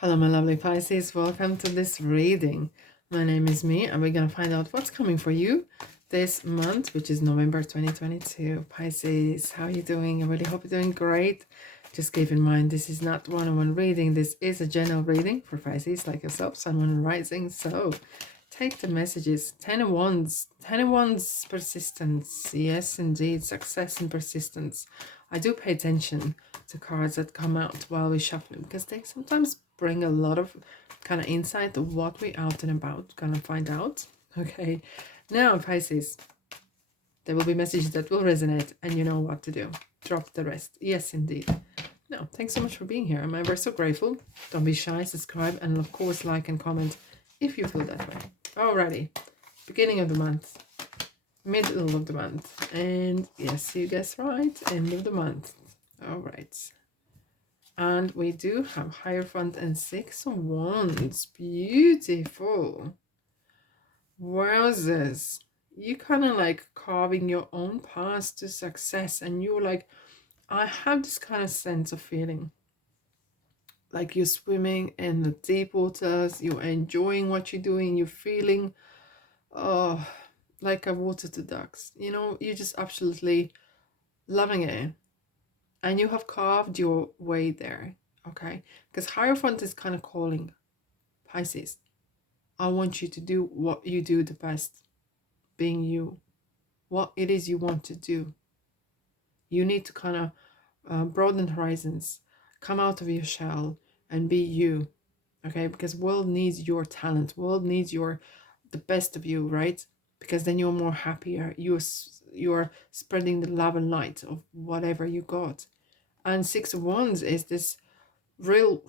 Hello, my lovely Pisces. Welcome to this reading. My name is Me, and we're going to find out what's coming for you this month, which is November 2022. Pisces, how are you doing? I really hope you're doing great. Just keep in mind, this is not one-on-one reading. This is a general reading for Pisces like yourself, Sun, Moon, and Rising. So take the messages. Ten of Wands. Ten of Wands, persistence. Yes, indeed. Success and persistence. I do pay attention to cards that come out while we shuffle because they sometimes bring a lot of kind of insight of what we out and about gonna find out. Okay, now Pisces, there will be messages that will resonate and you know what to do. Drop the rest. Yes, indeed. No, thanks so much for being here. I'm ever so grateful. Don't be shy, subscribe, and of course like and comment if you feel that way. Alrighty, beginning of the month, middle of the month, and yes, you guessed right, end of the month. All right. And we do have Hierophant and Six of Wands. Beautiful. Wowzers. You kind of like carving your own path to success. And you're like, I have this kind of sense of feeling. Like you're swimming in the deep waters. You're enjoying what you're doing. You're feeling, oh, like a water to ducks. You know, you're just absolutely loving it. And you have carved your way there, okay? Because Hierophant is kind of calling Pisces. I want you to do what you do the best, being you. What it is you want to do. You need to kind of broaden horizons, come out of your shell and be you, okay? Because world needs your talent. World needs the best of you, right? Because then you're more happier. You're spreading the love and light of whatever you got. And Six of Wands is this real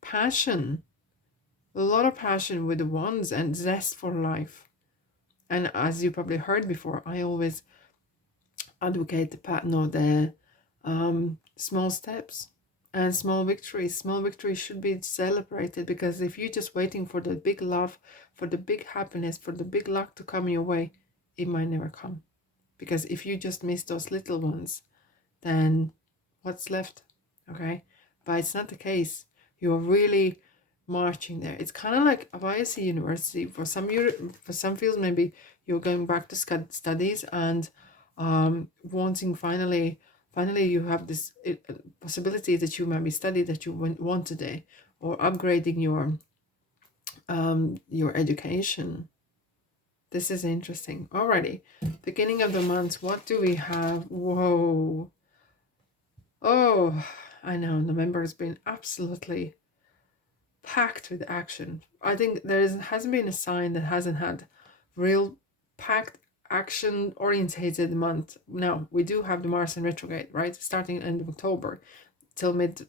passion, a lot of passion with the wands and zest for life. And as you probably heard before, I always advocate the small steps and small victories. Small victories should be celebrated, because if you're just waiting for the big love, for the big happiness, for the big luck to come your way, it might never come. Because if you just miss those little ones, then what's left? Okay, but it's not the case. You are really marching there. It's kind of like a YSC university. For some fields, maybe you're going back to studies and wanting finally you have this possibility that you maybe study that you want today, or upgrading your education. This is interesting. Alrighty, beginning of the month, what do we have? Whoa. Oh, I know, November has been absolutely packed with action. I think hasn't been a sign that hasn't had real packed action orientated month. Now we do have the Mars in retrograde, right? Starting end of October till mid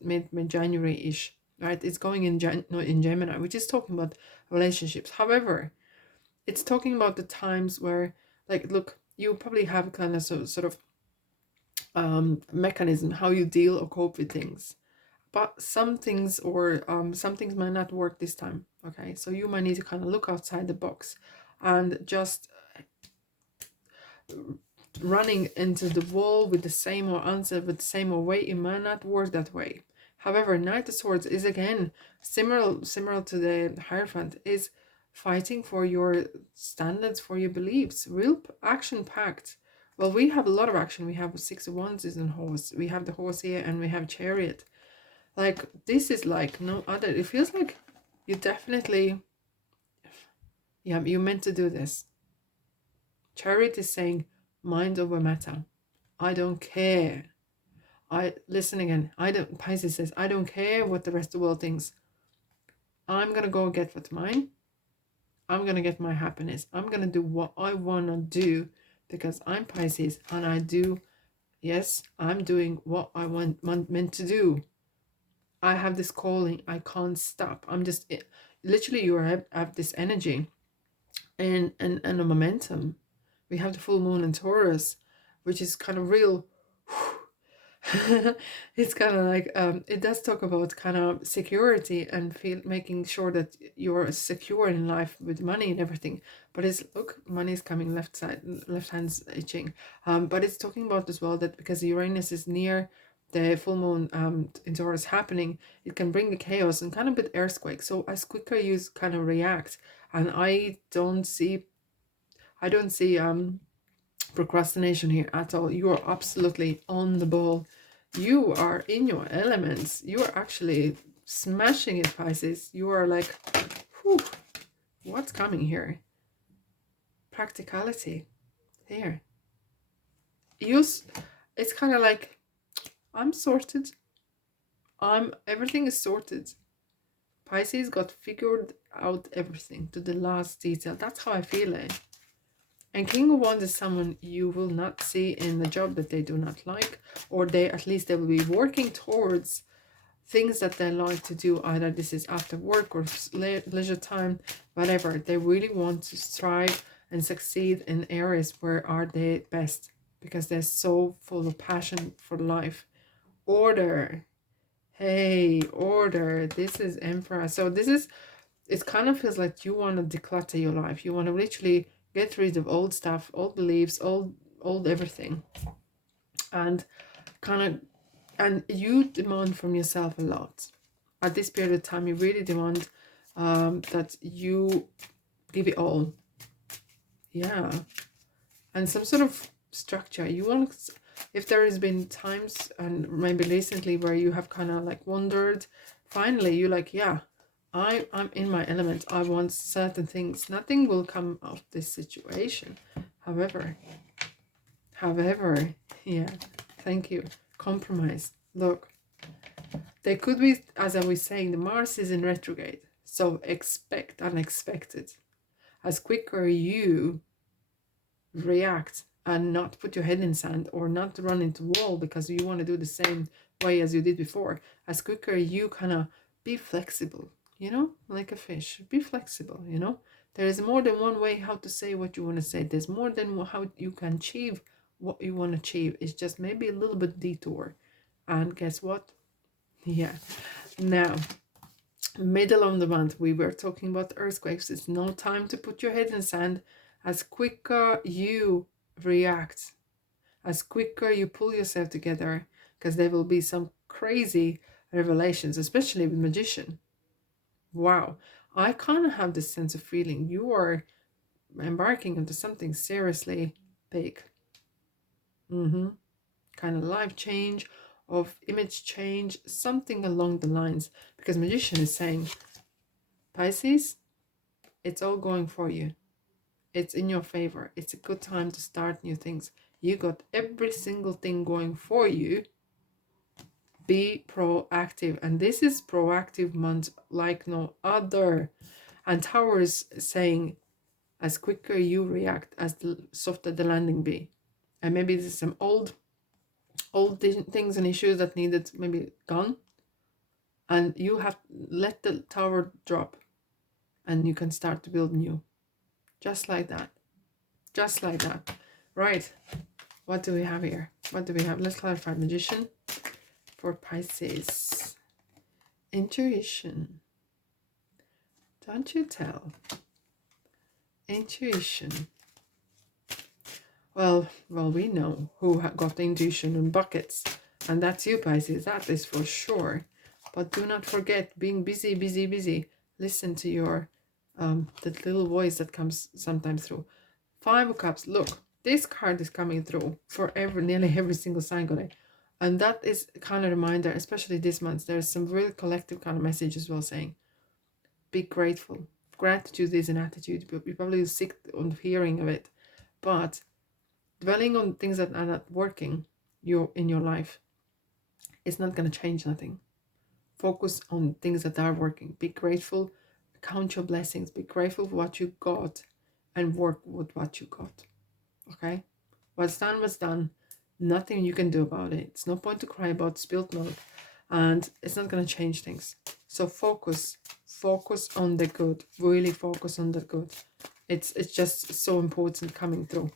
January ish, right? It's going in Gemini, which is talking about relationships. However, it's talking about the times where, like, look, you probably have kind of sort of mechanism how you deal or cope with things, but some things might not work this time. Okay, so you might need to kind of look outside the box, and just running into the wall with the same or answer with the same or way, it might not work that way. However, Knight of Swords is again similar to the Hierophant, is fighting for your standards, for your beliefs, real action packed. Well, we have a lot of action. We have Six of Wands is in horse. We have the horse here, and we have Chariot. Like, this is like no other. It feels like you definitely, yeah, you meant to do this. Chariot is saying mind over matter. I don't care. Listen again. Pisces says, I don't care what the rest of the world thinks. I'm gonna go get what's mine. I'm gonna get my happiness. I'm gonna do what I wanna do, because I'm Pisces and I do. Yes, I'm doing what I meant to do. I have this calling. I can't stop. I'm just literally, you have this energy and a momentum. We have the full moon in Taurus, which is kind of real. It's kind of like it does talk about kind of security and making sure that you're secure in life with money and everything. But it's, look, money is coming left hand's itching. But it's talking about as well that because Uranus is near the full moon in Taurus happening, it can bring the chaos and kind of bit earthquake. So as quicker you kind of react, and I don't see procrastination here at all. You are absolutely on the ball. You are in your elements. You are actually smashing it, Pisces. You are like, whew, what's coming here? Practicality here. It's kind of like, I'm sorted. Everything is sorted. Pisces got figured out everything to the last detail. That's how I feel it. And King of Wands is someone you will not see in a job that they do not like, or at least they will be working towards things that they like to do. Either this is after work or leisure time, whatever. They really want to strive and succeed in areas where are they best, because they're so full of passion for life. Order. Hey, order. This is Emperor. So it kind of feels like you want to declutter your life. You want to literally get rid of old stuff, old beliefs, old everything. And and you demand from yourself a lot. At this period of time, you really demand that you give it all. Yeah. And some sort of structure. You want, if there has been times, and maybe recently, where you have kind of like wondered, finally you're like, yeah, I'm in my element. I want certain things. Nothing will come of this situation. However, yeah, thank you. Compromise. Look, there could be, as I was saying, the Mars is in retrograde. So expect unexpected. As quicker you react and not put your head in sand, or not run into wall because you want to do the same way as you did before, as quicker you kind of be flexible, like a fish. Be flexible. There is more than one way how to say what you want to say. There's more than how you can achieve what you want to achieve. It's just maybe a little bit detour. And guess what? Yeah. Now, middle of the month, we were talking about earthquakes. It's no time to put your head in sand. As quicker you react, as quicker you pull yourself together, because there will be some crazy revelations, especially with Magician. Wow. I kind of have this sense of feeling you are embarking into something seriously big. Kind of life change, of image change, something along the lines. Because Magician is saying, Pisces, it's all going for you. It's in your favor. It's a good time to start new things. You got every single thing going for you. Be proactive. And this is proactive month like no other. And Tower is saying, as quicker you react, as the softer the landing be. And maybe there's some old things and issues that needed maybe gone. And you have let the tower drop. And you can start to build new. Just like that. Just like that. Right. What do we have here? What do we have? Let's clarify. Magician for Pisces. Intuition. Don't you tell. Intuition. Well, we know who got the intuition in buckets. And that's you, Pisces. That is for sure. But do not forget, being busy, busy, busy. Listen to your the little voice that comes sometimes through. 5 of Cups. Look, this card is coming through for nearly every single sign today. And that is kind of reminder, especially this month. There's some real collective kind of message as well, saying, be grateful. Gratitude is an attitude. You're probably sick on hearing of it. But dwelling on things that are not working in your life, it's not going to change nothing. Focus on things that are working. Be grateful. Count your blessings. Be grateful for what you got and work with what you got. Okay? What's done was done. Nothing you can do about it. It's no point to cry about spilled milk. And it's not going to change things. So focus on the good. Really focus on the good. It's just so important coming through.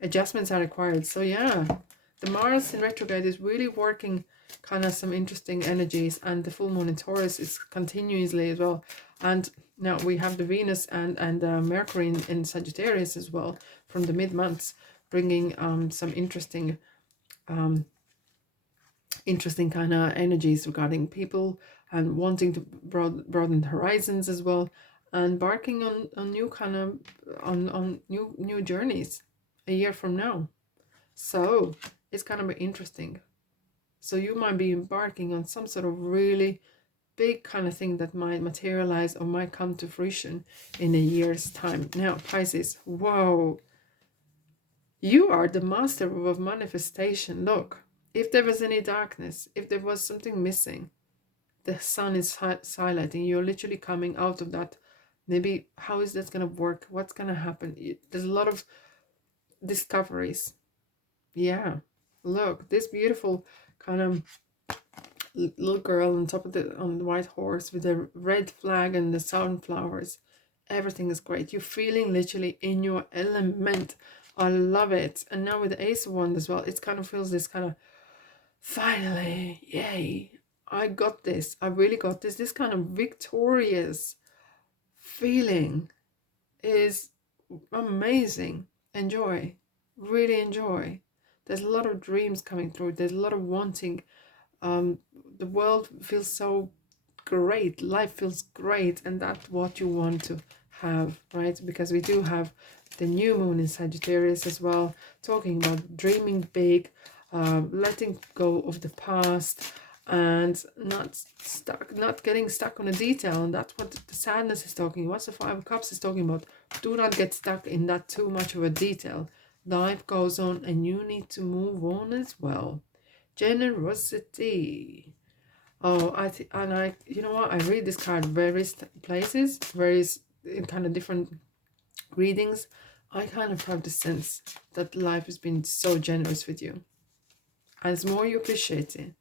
Adjustments are required. So yeah, the Mars in retrograde is really working kind of some interesting energies, and the full moon in Taurus is continuously as well. And now we have the Venus and Mercury in Sagittarius as well from the mid-months, bringing some interesting interesting kind of energies regarding people and wanting to broaden horizons as well, and embarking on new kind of on new journeys a year from now. So it's kind of interesting. So you might be embarking on some sort of really big kind of thing that might materialize or might come to fruition in a year's time. Now, Pisces, whoa, you are the master of manifestation. Look, if there was any darkness, if there was something missing, the sun is highlighting. You're literally coming out of that. Maybe how is that going to work? What's going to happen? There's a lot of discoveries. Yeah. Look, this beautiful kind of little girl on top of on the white horse with the red flag and the sunflowers. Everything is great. You're feeling literally in your element. I love it. And now with the Ace of Wands as well, it kind of feels this kind of, finally, yay, I got this. I really got this. This kind of victorious feeling is amazing. Enjoy. Really enjoy. There's a lot of dreams coming through. There's a lot of wanting. The world feels so great. Life feels great. And that's what you want to have, right? Because we do have the new moon in Sagittarius as well, talking about dreaming big, letting go of the past, and not getting stuck on a detail. And that's what the sadness is talking. What's the Five of Cups is talking about? Do not get stuck in that too much of a detail. Life goes on and you need to move on as well. Generosity. Oh, you know what? I read this card various places, various in kind of different readings. I kind of have the sense that life has been so generous with you. As more you appreciate it,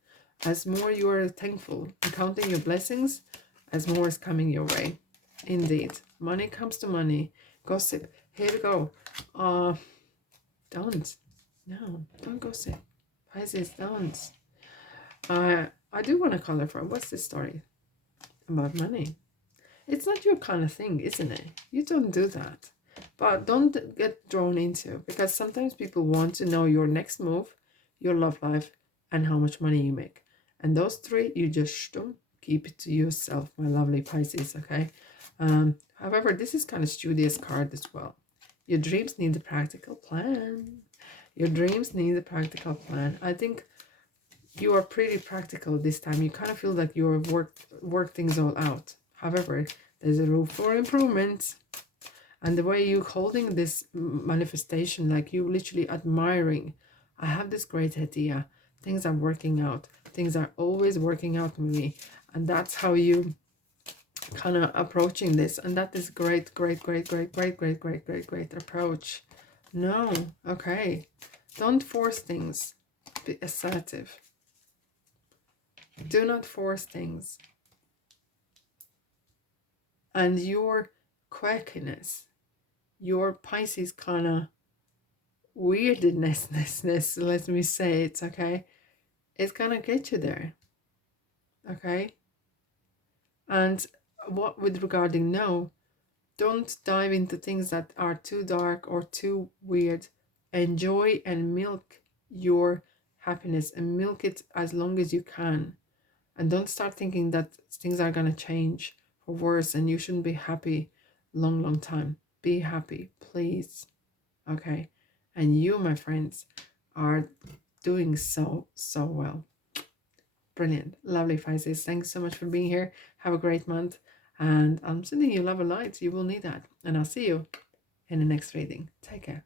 as more you are thankful and counting your blessings, as more is coming your way. Indeed. Money comes to money. Gossip. Here we go. Don't. No, don't gossip. Pisces, don't. I do want to color for what's this story about money? It's not your kind of thing, isn't it? You don't do that. But don't get drawn into, because sometimes people want to know your next move, your love life, and how much money you make. And those three, you just don't keep it to yourself, my lovely Pisces, okay? However, this is kind of studious card as well. Your dreams need a practical plan. Your dreams need a practical plan. I think you are pretty practical this time. You kind of feel like you've worked things all out. However, there's a room for improvement. And the way you holding this manifestation, like you literally admiring, I have this great idea. Things are working out. Things are always working out with me. And that's how you kind of approaching this. And that is great approach. No, okay. Don't force things. Be assertive. Do not force things. And your quirkiness, your Pisces kind of weirdness, let me say it, okay? It's gonna get you there, okay? And what with regarding no, don't dive into things that are too dark or too weird. Enjoy and milk your happiness and milk it as long as you can. And don't start thinking that things are gonna change for worse and you shouldn't be happy long time. Be happy, please. Okay? And you, my friends, are doing so well. Brilliant. Lovely, Pisces. Thanks so much for being here. Have a great month. And I'm sending you love and light. You will need that. And I'll see you in the next reading. Take care.